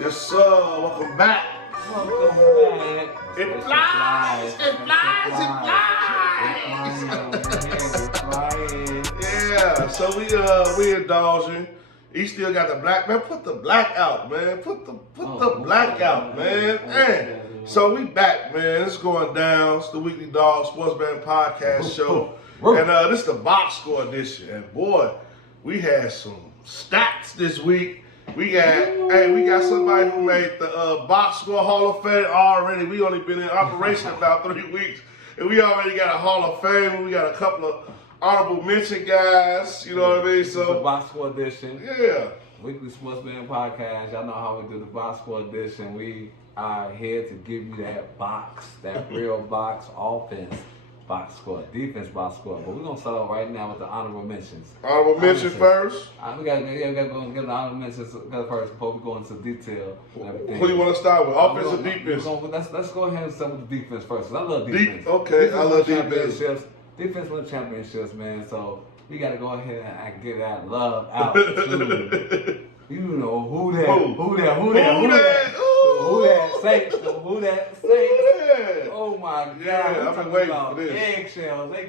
Yes, sir. Welcome back. Welcome back. It flies. It flies. It flies. Yeah. So we indulging. He still got the black, man. Put the black out, man. Put the black out, man. Man. So we back, man. It's going down. It's the Weekly Dog Sports Betting Podcast Show. And this is the box score edition. And boy, we had some stats this week. We got somebody who made the box score Hall of Fame already. We only been in operation about 3 weeks, and we already got a Hall of Fame. We got a couple of honorable mention guys. You know what I mean? So the box score edition. Yeah. Weekly Sports Betting Podcast. Y'all know how we do the box score edition. We are here to give you that box, that real box offense. Box score, defense box score. But we're going to start off right now with the honorable mentions. Honorable mention first? We got to go and get the honorable mentions first before we go into detail and everything. Who do you want to start with? Offense or defense? Let's go ahead and start with the defense first. I love defense. Okay, I love defense. Defense won championships, man. So we got to go ahead and get that love out to you know who that Saints. Who that Saints? Yeah. Oh my God! Yeah, I've been waiting for this. Eggshells. They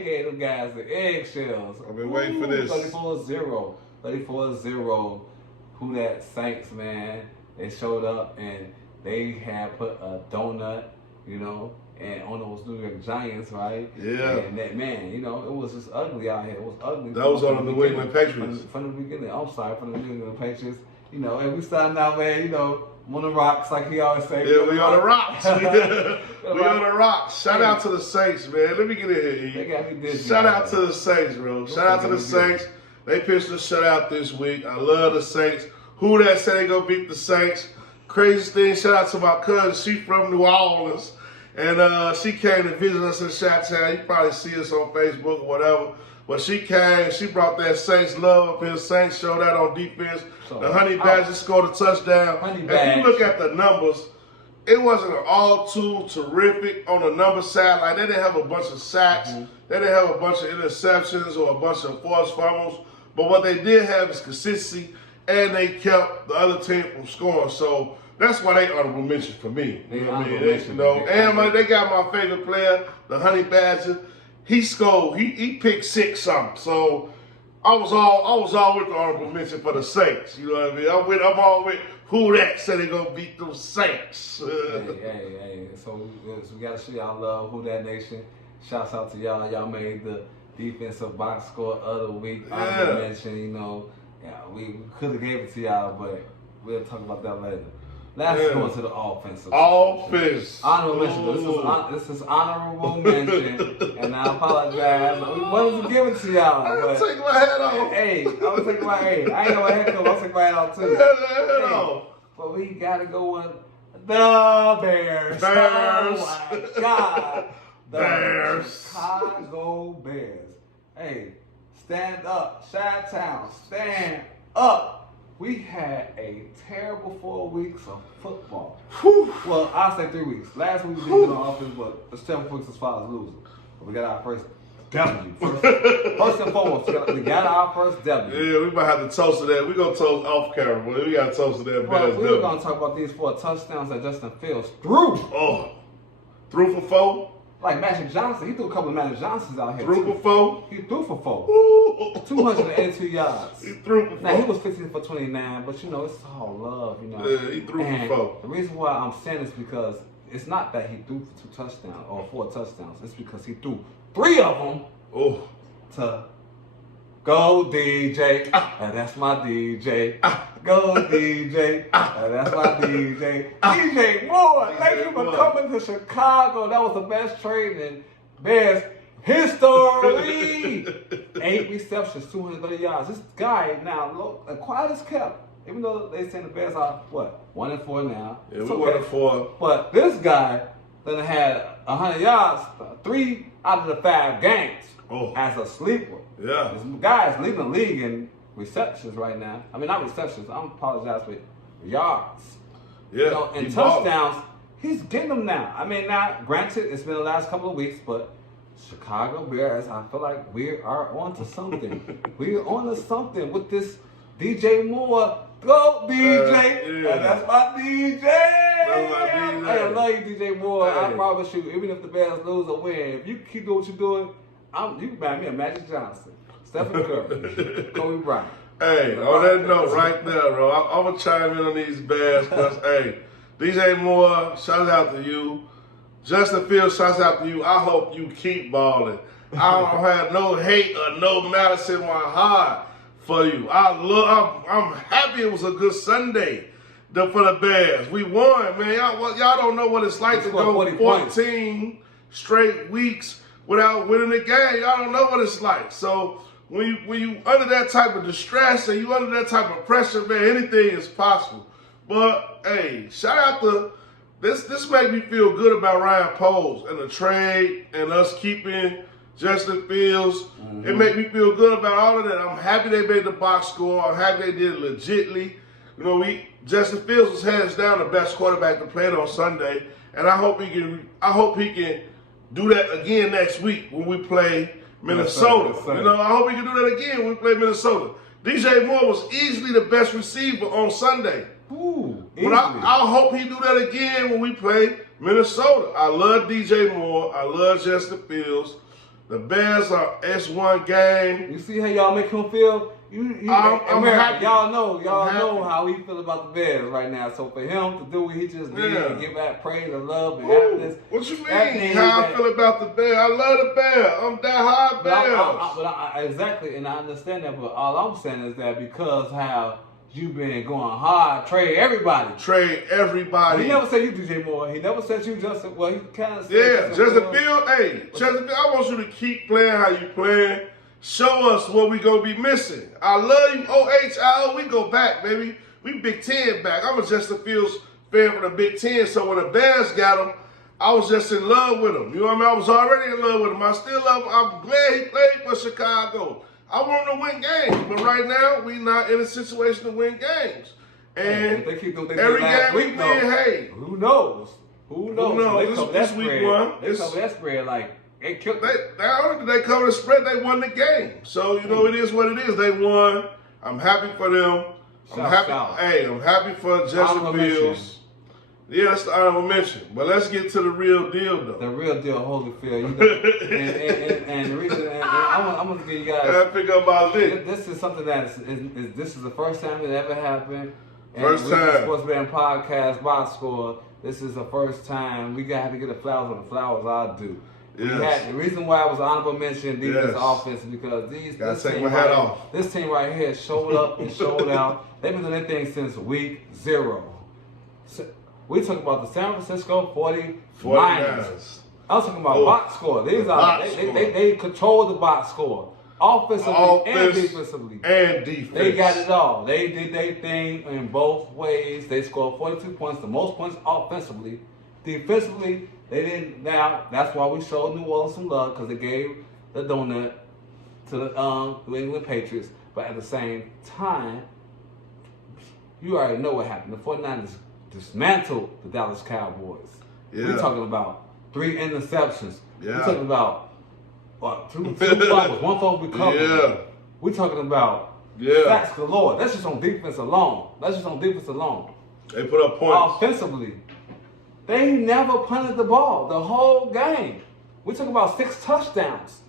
gave them guys the eggshells. I've been waiting for this. 34-0. 34-0. Who that Saints, man? They showed up and they had put a donut, you know, and on those New York Giants, right? Yeah. And that, man, you know, it was just ugly out here. It was ugly. That was on the New England Patriots. From the beginning. I'm sorry, from the New England Patriots. You know, and we starting out, man, you know, on the rocks, like he always say. Yeah, we on the rocks. We on the rocks. Shout out to the Saints, man. Let me get in here. They got me dizzy. Shout out to the Saints, bro. Shout out to the Saints. They pitched a shutout this week. I love the Saints. Who that said they gonna beat the Saints? Crazy thing. Shout out to my cousin. She from New Orleans. And she came to visit us in Chi-Town. You probably see us on Facebook or whatever. But she came, she brought that Saints love up here. Saints showed that on defense. The Honey Badger scored a touchdown. If you look at the numbers, it wasn't all too terrific on the number side. Like, they didn't have a bunch of sacks. They didn't have a bunch of interceptions or a bunch of forced fumbles. But what they did have is consistency, and they kept the other team from scoring. So that's why they honorable mention for me. You know what I mean? And they got my favorite player, the Honey Badger. He scored. He picked 6 something. So I was all with the honorable mention for the Saints. You know what I mean? I'm all with who that said they gonna beat those Saints. Hey. So we gotta show y'all love. Who that nation? Shouts out to y'all. Y'all made the defensive box score of the week. Honorable mention. You know, we could have gave it to y'all, but we'll talk about that later. Let's go into the offensive. Offense. Honorable mention. This is honorable mention, and I apologize. We wanted to give it to y'all. I'm gonna take my hat off. Hey, I'm gonna take my head. I ain't got my head covered. I'll take my head off too. But we gotta go with the Bears. Oh my God. The Chicago Bears. Hey, stand up, Chi-Town. Stand up. We had a terrible 4 weeks of football. Well, I'll say 3 weeks. Last week we didn't get on offense, but it's 7 weeks as far as losing. But we got our first W. First and foremost, we got our first W. Yeah, we might have to toast to that. We're going to toast off camera, but we got to toast to that. Well, we're going to talk about these 4 touchdowns that Justin Fields threw. Threw for 4? Like Magic Johnson. He threw a couple of Magic Johnsons out here. Threw for 4? He threw for 4. 282 yards. He threw for 4. Now, he was 15 for 29, but you know, it's all love, you know. Yeah, he threw for 4. The reason why I'm saying this because it's not that he threw for 2 touchdowns or 4 touchdowns. It's because he threw 3 of them to go DJ. And that's my DJ. Go DJ. And that's my DJ. DJ Moore, thank you for coming to Chicago. That was the best trade in Bears history. 8 receptions, 230 yards. This guy now, look, quiet as kept. Even though they say the Bears are, 1-4 now. Yeah, we 1-4. But this guy done had 100 yards 3 out of the 5 games as a sleeper. Yeah. This guy is leading the league in receptions right now. I mean, not receptions. I apologize for yards. Yeah. You know, and touchdowns, he's getting them now. I mean, now, granted, it's been the last couple of weeks, but Chicago Bears, I feel like we are on to something. We're on to something with this DJ Moore Go, DJ. Yeah. That's my DJ. That's my DJ. Hey, I love you, DJ Moore. Hey. I promise you, even if the Bears lose or win, if you keep doing what you're doing, you can buy me a Magic Johnson, Stephen Curry, Kobe Bryant. Hey, on that note right there, bro, I'm going to chime in on these Bears because, hey, DJ Moore, shout out to you. Justin Fields, shout out to you. I hope you keep balling. I don't have no hate or no malice in my heart for you. I'm happy it was a good Sunday for the Bears. We won, man. Y'all don't know what it's like to go 14 straight weeks without winning the game. Y'all don't know what it's like. So when you under that type of distress and you under that type of pressure, man, anything is possible. But hey, shout out to this made me feel good about Ryan Poles and the trade and us keeping Justin Fields. Mm-hmm. It made me feel good about all of that. I'm happy they made the box score. I'm happy they did it legitly. You know, Justin Fields was hands down the best quarterback to play it on Sunday, and I hope he can do that again next week when we play Minnesota. Yes, sir. You know, I hope he can do that again when we play Minnesota. DJ Moore was easily the best receiver on Sunday. Ooh, but I hope he do that again when we play Minnesota. I love DJ Moore. I love Justin Fields. The Bears are S1 game. You see how y'all make him feel? I'm happy. Y'all know how he feel about the Bears right now. So for him to do what he just did and give back praise and love and happiness. What you mean? How I feel about the Bears? I love the Bears. I'm that high Bears. Exactly, and I understand that. But all I'm saying is that because how you been going hard, trade everybody. He never said you, DJ Moore. He never said you, Justin. Well, he kind of said. Yeah, Justin Fields. Hey, Justin Fields, I want you to keep playing how you playing. Show us what we gonna be missing. I love you, OHIO. We go back, baby. We Big Ten back. I'm a Justin Fields fan for the Big Ten. So when the Bears got him, I was just in love with him. You know what I mean? I was already in love with him. I still love him. I'm glad he played for Chicago. I want him to win games, but right now we not in a situation to win games. And they keep doing every game we win, hey, who knows? Who knows? They cover this week one. They cover that spread like they killed. They cover the spread. They won the game. So you know it is what it is. They won. I'm happy for them. I'm happy for Justin Fields. Yeah, that's the honorable mention. But let's get to the real deal, though. The real deal, Holyfield. You know, and the reason, I'm going to give you guys. I pick up my lick. This is something that this is the first time it ever happened. First time. Sports Betting Podcast box score. This is the first time we have to get the flowers on the flowers. I do. Yes. The reason why I was honorable mention defense offense is because this team right here showed up and showed out. They've been doing their thing since week 0. We talking about the San Francisco 49ers. I was talking about box score. They control the box score. Offensively and defensively. They got it all. They did their thing in both ways. They scored 42 points, the most points offensively. Defensively, they didn't. Now, that's why we showed New Orleans some love because they gave the donut to the New England Patriots. But at the same time, you already know what happened. The 49ers dismantled the Dallas Cowboys. Yeah. We're talking about 3 interceptions. Yeah. We're talking about two fumbles, 1 fumble recovery. Yeah. We're talking about sacks galore. That's just on defense alone. They put up points. Offensively, they never punted the ball the whole game. We're talking about 6 touchdowns.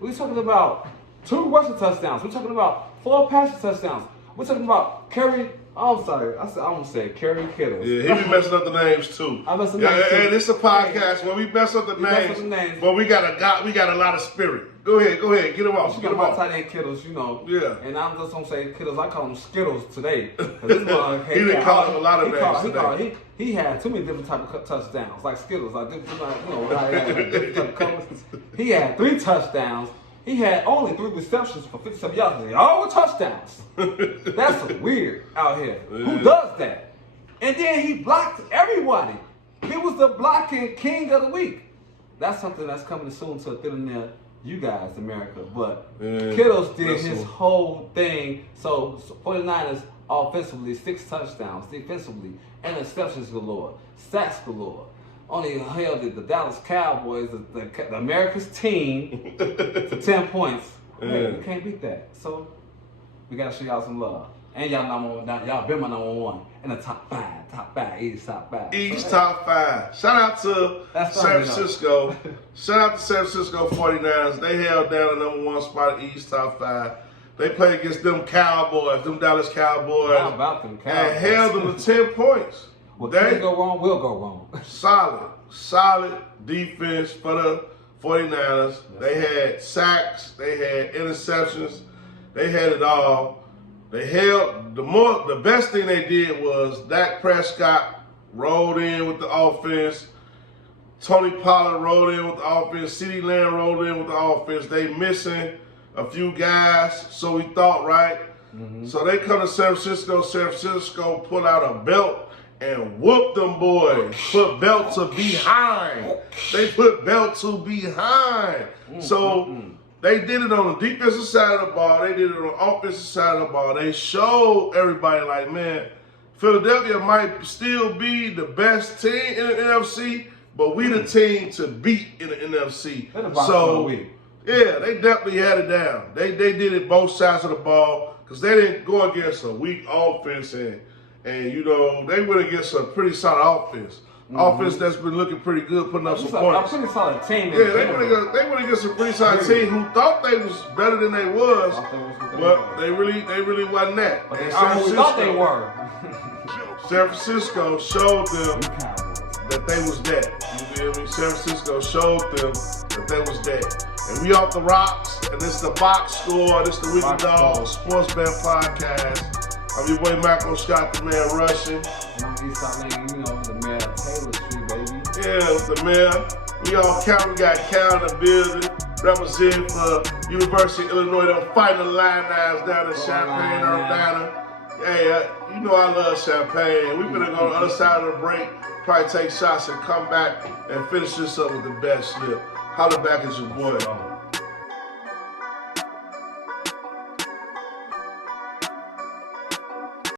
We're talking about 2 rushing touchdowns. We're talking about 4 passing touchdowns. We're talking about Kerry. I'm sorry. I almost said Kerry Kittles. Yeah, he be messing up the names too. I mess up the names too. Hey, this is a podcast where we mess up the names. But we got a lot of spirit. Go ahead, get them off. You got my tight end Kittles, you know. Yeah. And I'm just gonna say Kittles. I call him Skittles today. He didn't call him a lot of names today. He had too many different type of touchdowns, like Skittles, like different type of covers. He had 3 touchdowns. He had only 3 receptions for 57 yards. They all were touchdowns. That's weird out here. Yeah. Who does that? And then he blocked everybody. He was the blocking king of the week. That's something that's coming soon to a theater near you guys, America. But Kittles did his whole thing. So 49ers offensively, 6 touchdowns. Defensively, interceptions galore, sacks galore. Only held the Dallas Cowboys, the America's team, to 10 points. Hey, we can't beat that. So we got to show y'all some love. And y'all number one, y'all been my number one in the top five, East top five. East top 5. Shout out to San Francisco. Shout out to San Francisco 49ers. They held down the number 1 spot at East top 5. They played against them Cowboys, them Dallas Cowboys. How about them Cowboys? And held them to 10 points. What can go wrong will go wrong. Solid defense for the 49ers. They had sacks, they had interceptions, they had it all. They held the best thing they did was Dak Prescott rolled in with the offense. Tony Pollard rolled in with the offense. CeeDee Lamb rolled in with the offense. They missing a few guys, so we thought, right? Mm-hmm. So they come to San Francisco. San Francisco put out a belt and whooped them boys. Put belt to behind. They put belt to behind. So they did it on the defensive side of the ball. They did it on the offensive side of the ball. They showed everybody like, man, Philadelphia might still be the best team in the NFC, but we the team to beat in the NFC. So, yeah, they definitely had it down. They did it both sides of the ball because they didn't go against a weak offense and you know, they went against a pretty solid offense. Offense that's been looking pretty good, putting up some points. A pretty solid team. Yeah, they went against a pretty solid team who thought they was better than they was, but they really wasn't that. But we thought they were. San Francisco showed them that they was that. You feel me? San Francisco showed them that they was that. And we off the rocks, and this is the box score. This is the Weekly Dog Sports Bet Podcast. I'm your boy M.Scott, the man Russian. And I'm M.Scott E, you know, the man Taylor Street, baby. Yeah, with the man. We got Cal in the building, representing for University of Illinois. Them fighting the Illini down in Champaign, Urbana. Hey, you know I love Champaign. We're gonna go on the other side of the break, probably take shots and come back and finish this up with the best slip. Holler back at your boy.